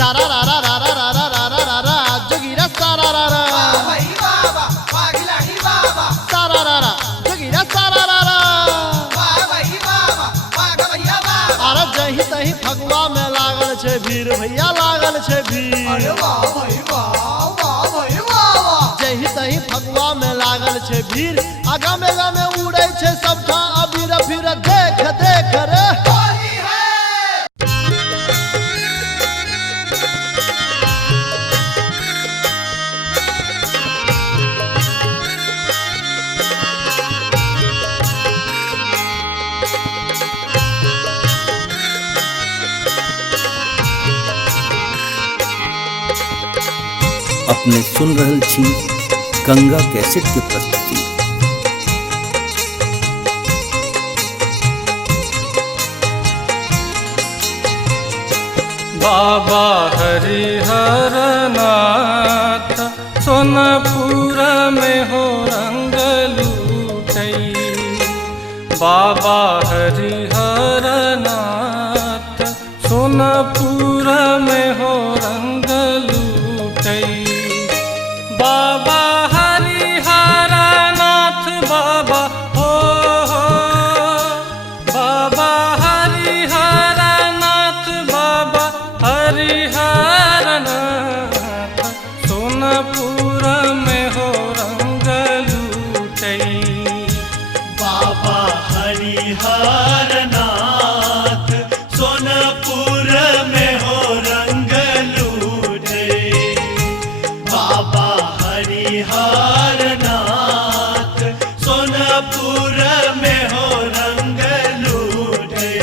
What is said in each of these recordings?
सारा रा रा रा रा रा रा रा रा रा रा जोगीरा सारा रा रा भाई बाबा खिलाड़ी बाबा सारा रा रा जोगीरा सारा रा रा भाई बाबा भैया बाबा अरे जही तही फगुआ में लागल छे भीड़ भैया लागल छे भीड़ अरे वाह भाई वाह जही तही फगुआ में लागल छे भीड़ आगा में उड़े छे सबठा अबीर फिर देख देख रे होली है अपने सुन रहल छी गंगा कैसेट के प्रस्तुति। बाबा हरिहर नाथ सोनपुर में हो रंग लूटई। बाबा हरिहर नाथ सोनपुर में हो रंग लूटई। बाबा हरिहर नाथ बाबा हो बाबा हरिहर नाथ बाबा हरिहर नाथ सोनपुर में हो रंग लूटई। बाबा हरिहर नाथ सोनपुर में हो रंग लूटे। बाबा हरिहर नाथ सोनपुर में हो रंग लूटे।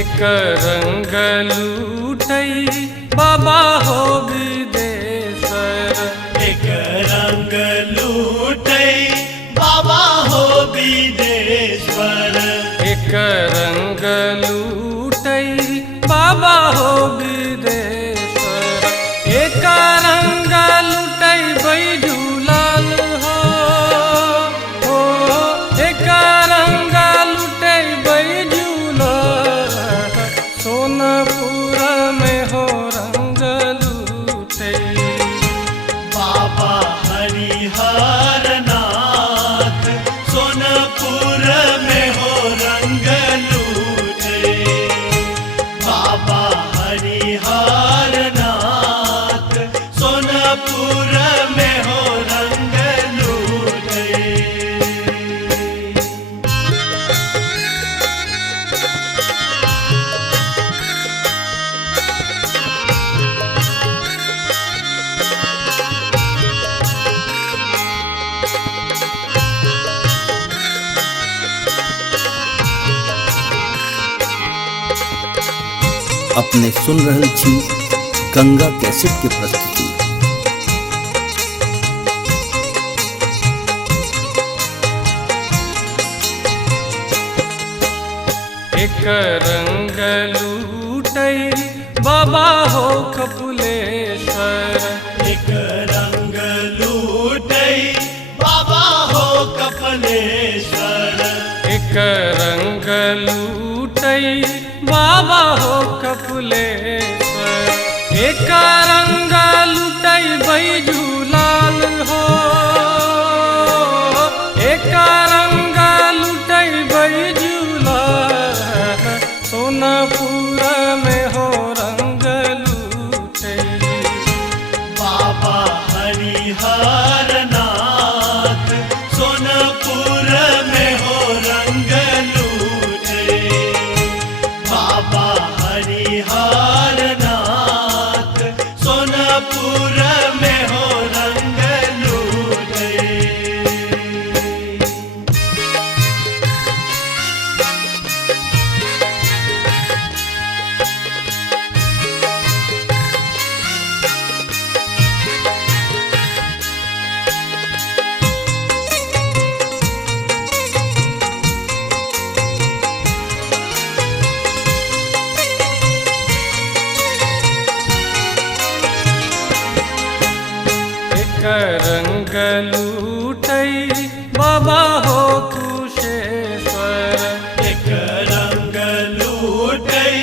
एक रंग लूटई बाबा हो विदेश्वर। एक रंग लूटई बाबा हो विदेश्वर। एक रंग लूटई बाबा हो विदेश्वर। एक रंग लूटई बैजूलाल हो एक रंग लूटई बैजूलाल सोनपुर में हो रंग लूटई। बाबा हरिहर नाथ सोनपुर में हो रंग लूटे। बाबा हरिहर नाथ सोनपुर में हो रंग लूटे। अपने सुन रहल छी गंगा कैसेट के प्रस्तुति। एक रंग लूटई बाबा हो कपिलेश्वर। एक रंग लूटई बाबा हो कपिलेश्वर। एक रंग लूटई बाबा हो कपिलेश्वर। एक रंग लूटई बैजूलाल हो एक रंग लूटई बैजूलाल सोनपुर में हो रंग लूटई। बाबा हरिहर नाथ सोनपुर में हो रंग लूटे। बाबा हरिहर नाथ सोनपुर में हो रंग लूटे। रंग लूटई बाबा हो कुशेश्वर। एक रंग लूटई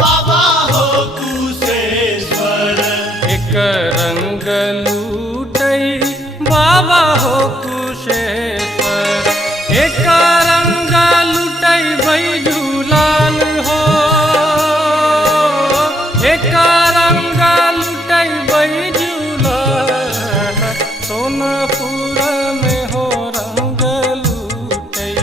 बाबा हो कुशेश्वर। एक रंग लूटई बाबा हो कुशेश्वर। एक रंग लूटई बैजूलाल हो। एक रंग लूटई बैजूलाल सोनपुर में हो रंग लूटई।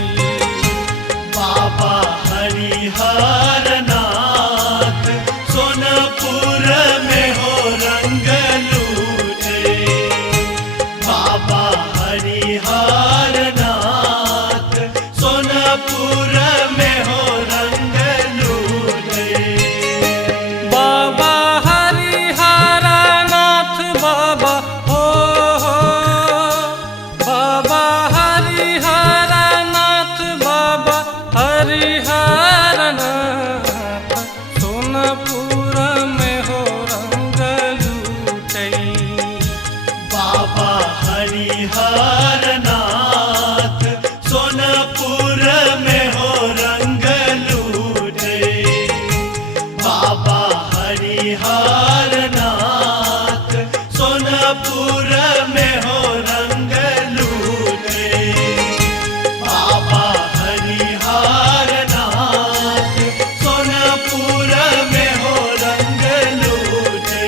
बाबा हरिहर नाथ सोनपुर में हो रंग लूटे। बाबा हरिहर नाथ सोनपुर में हो रंग लूटे। बाबा हरिहर नाथ बाबा हो। बाबा हरिहर नाथ बाबा हरिहर नाथ सोनपुर में हो रंग लूटई। बाबा हरिहर नाथ सोनपुर में हो रंग लूटे। बाबा हरिहर नाथ सोनपुर में हो रंग लूटे। बाबा हरिहर नाथ सोनपुर में हो रंग लूटे।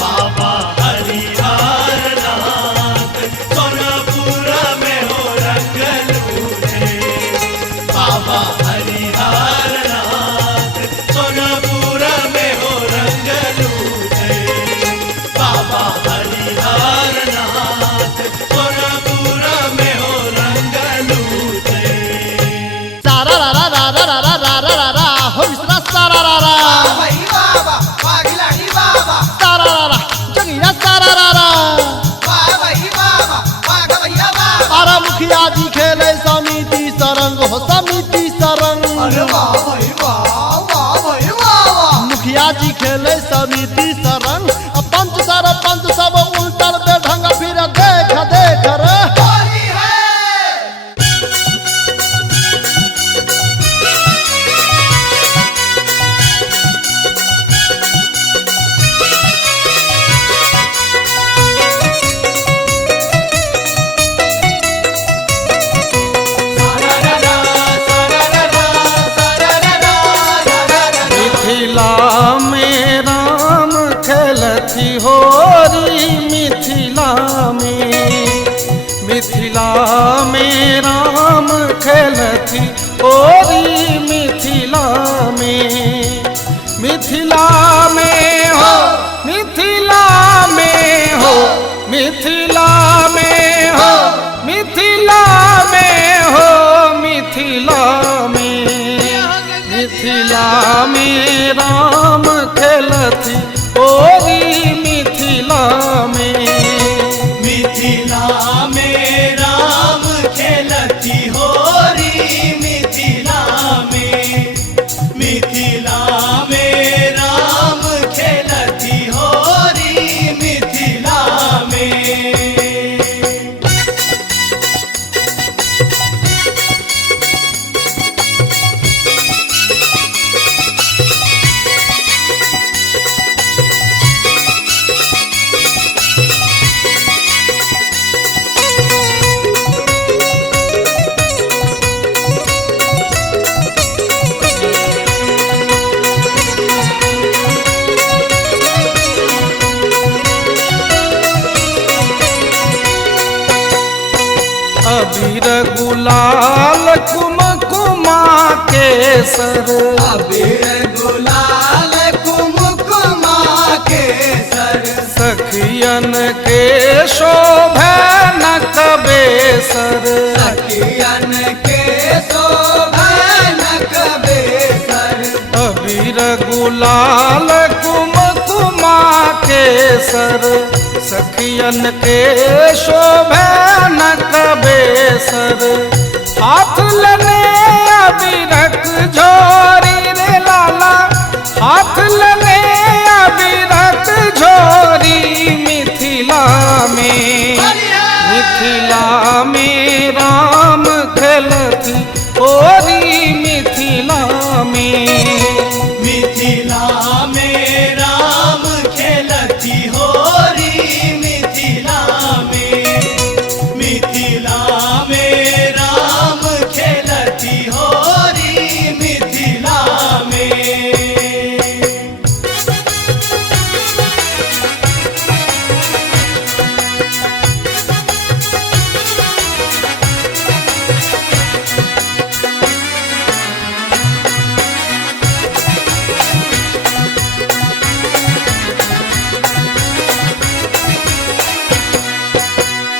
बाबा हरिहर नाथ सोनपुर में हो रंग लूटे। बाबा हरिहर नाथ सोनपुर में हो रंग लूटे। बाबा हरिहर नाथ सोनपुर में हो रंग लूटे। सारा रा रा रा रा रा रा रा रा रा हो मिश्रा सारा रा रा वाह भाई बाबा वाह खिलाड़ी बाबा सारा रा रा जगीरा सारा रा रा। वाह भाई बाबा वाह भैया बाबा। अरे मुखिया जी खेले समिति सरंग हो समिति सरंग। अरे वाह भाई वाह वाह भाई वाह। मुखिया जी खेले समिति सरंग पंच सरपंच सब उल्टल बेढंग फिर देख देख रे। होली है। मिथिला में राम खेलती होरी। मिथिला में मिथिला में राम खेलती होरी। मिथिला में मिथिला में हो। मिथिला में हो। मिथिला में हो। मिथिला में हो। मिथिला में मिथिला में राम खेलती होरी। मिथिला में मिथिला में राम खेलती होरी। मिथिला में मिथिला में राम खेलती होरी। मिथिला में अबीर गुलाल कुमकुमा केसर। अबीर गुलाल कुमकुमा केसर। सखियन के शोभे नक बेसर। सखियन के शोभनक बेसर। अबीर गुलाल कुमकुमा केसर। सखियन के शोभे नक बेसर। हाथ लने अबीरक झोरी रे लाला। हाथ लने अबीरक झोरी। मिथिला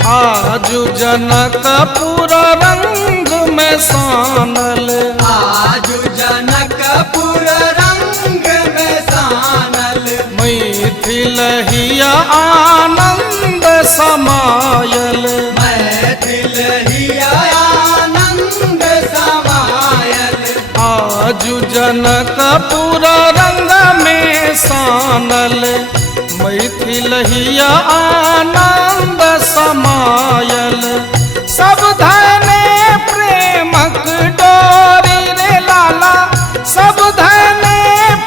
आजु जनकपुर रंग में सानल, आजु जनकपुर रंग में सानल, मैथिलहिया आनंद समायल, मैथिलहिया आनंद समायल, आजु जनकपुर रंग में सानल, मैथिलहिया आनंद समायल। सब धने प्रेमक डोरी रे लाला, सब धने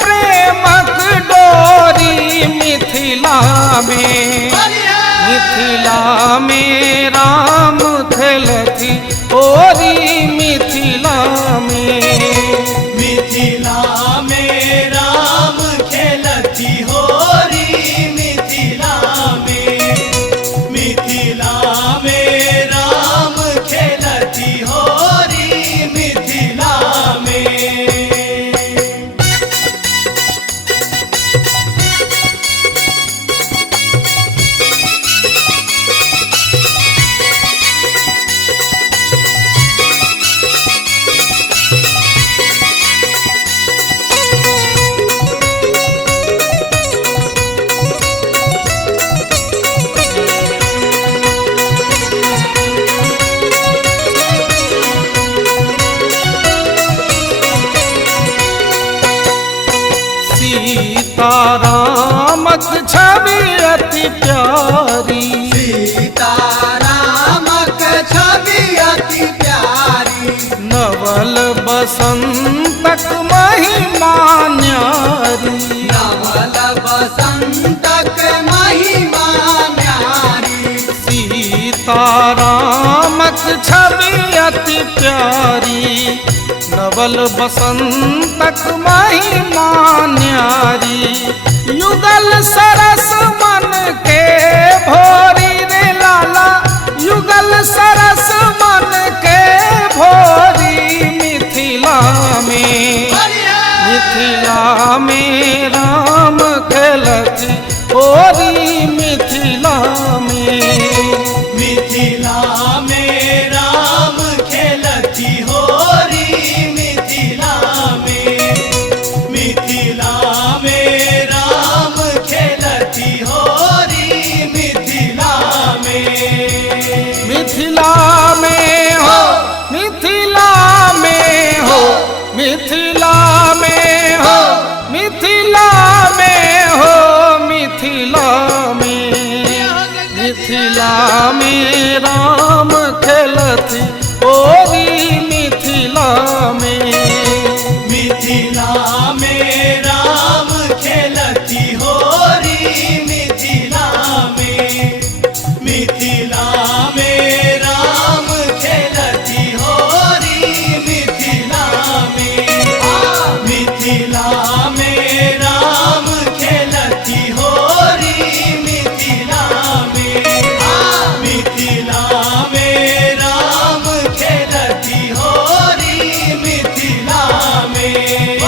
प्रेमक डोरी मिथिला में, मिथिला में राम खेलती ओरी मिथिला में, मिथिला में राम खेलती होरी मिथिला में, मिथिला में राम खेलती होरी मिथिला में। सीतारामक छवि अति प्यारी, सीतारामक छवि अति प्यारी, नवल बसंतक महिमा न्यारी, नवल बसंतक महिमा न्यारी, सीतारामक छवि अति प्यारी, नवल बसंतक महिमा न्यारी, युगल सरस मन के भोरी रे लाला, युगल सरस मन के भोरी मिथिला में, मिथिला में राम खेलती ओरी मिथिला में, मिथिला में राम खेलती होरी मिथिला में, मिथिला में राम खेलती होरी मिथिला में, मिथिला में हो, मिथिला में हो, मिथिला में हो, मिथिला में हो, मिथिला में, मिथिला में राम खेलती ओरी मिथिला में, मिथिला में राम खेलती होरी मिथिला में, मिथिला में राम खेलती होरी मिथिला में, मिथिला में राम खेलती होरी मिथिला में, मिथिला में राम खेलती होरी मिथिला में।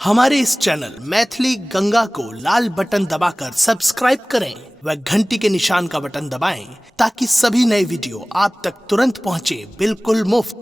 हमारे इस चैनल मैथिली गंगा को लाल बटन दबाकर सब्सक्राइब करें व घंटी के निशान का बटन दबाएं ताकि सभी नए वीडियो आप तक तुरंत पहुंचे बिल्कुल मुफ्त।